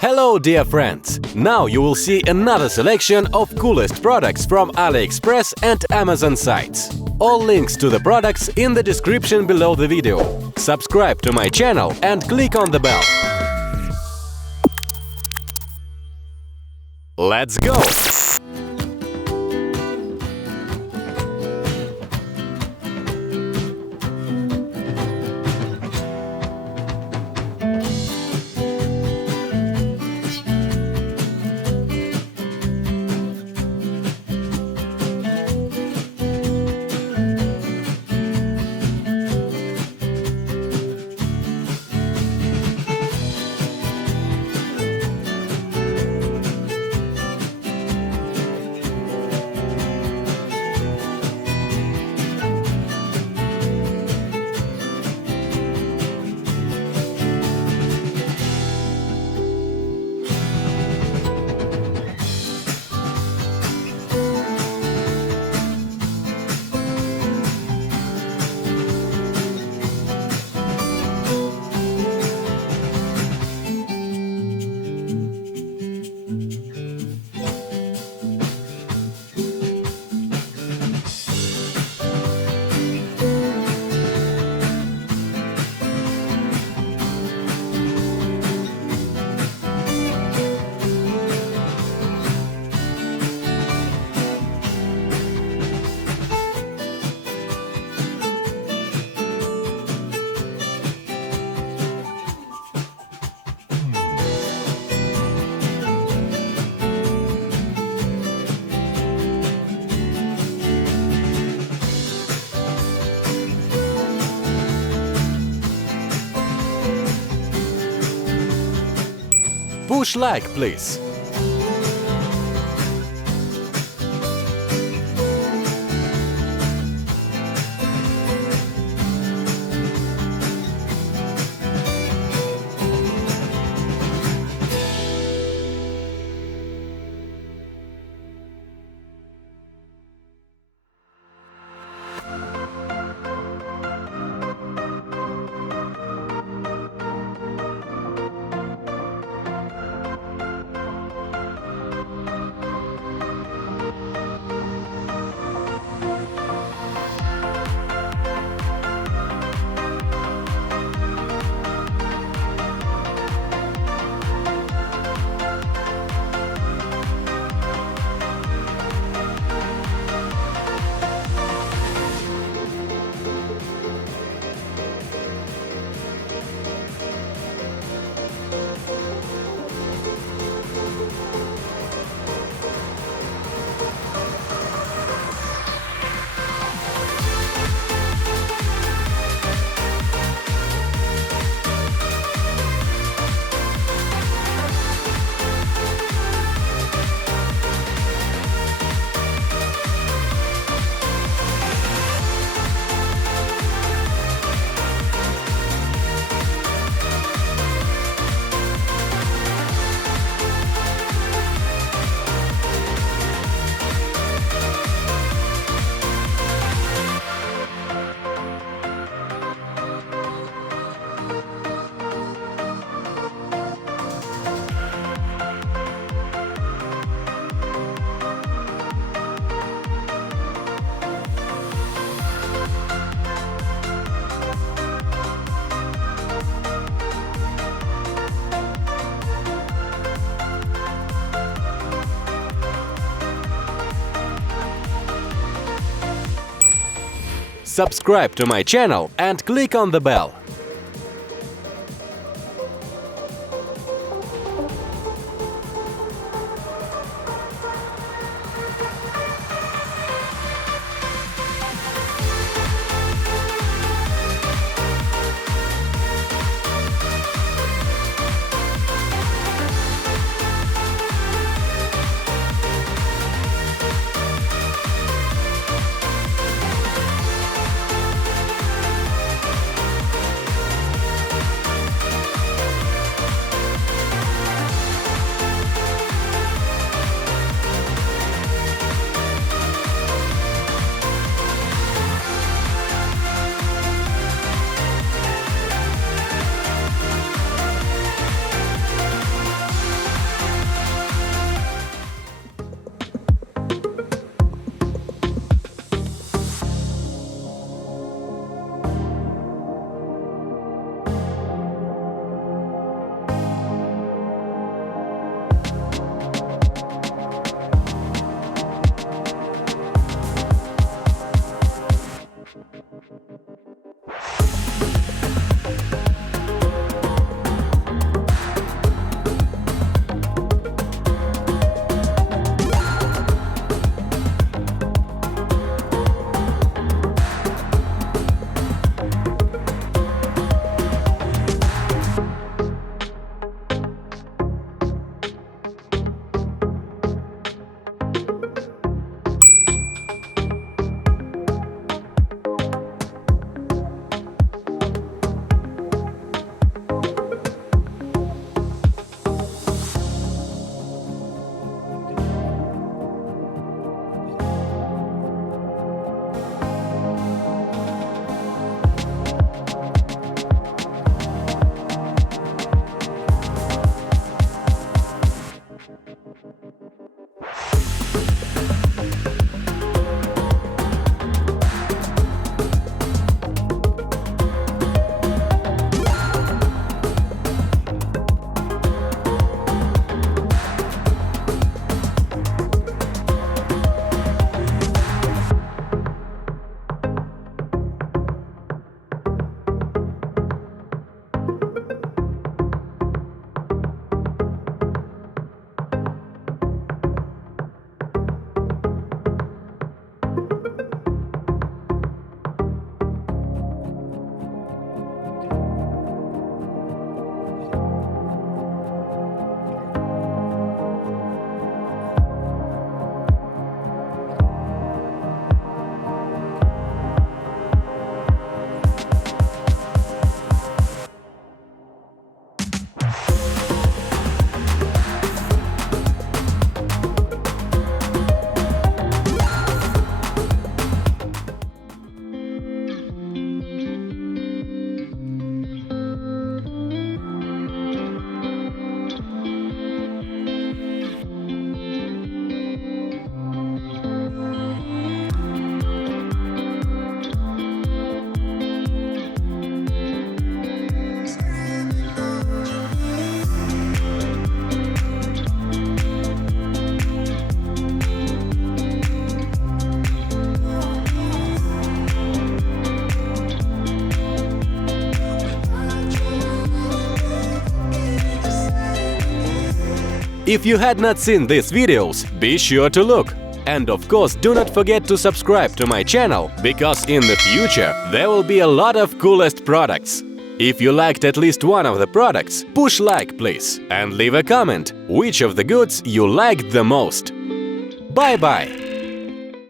Hello dear friends! Now you will see another selection of coolest products from Aliexpress and Amazon sites. All links to the products in the description below the video. Subscribe to my channel and click on the bell. Let's go! Push like, please. Subscribe to my channel and click on the bell. If you had not seen these videos, be sure to look. And of course, do not forget to subscribe to my channel, because in the future there will be a lot of coolest products. If you liked at least one of the products, push like please, and leave a comment which of the goods you liked the most. Bye-bye!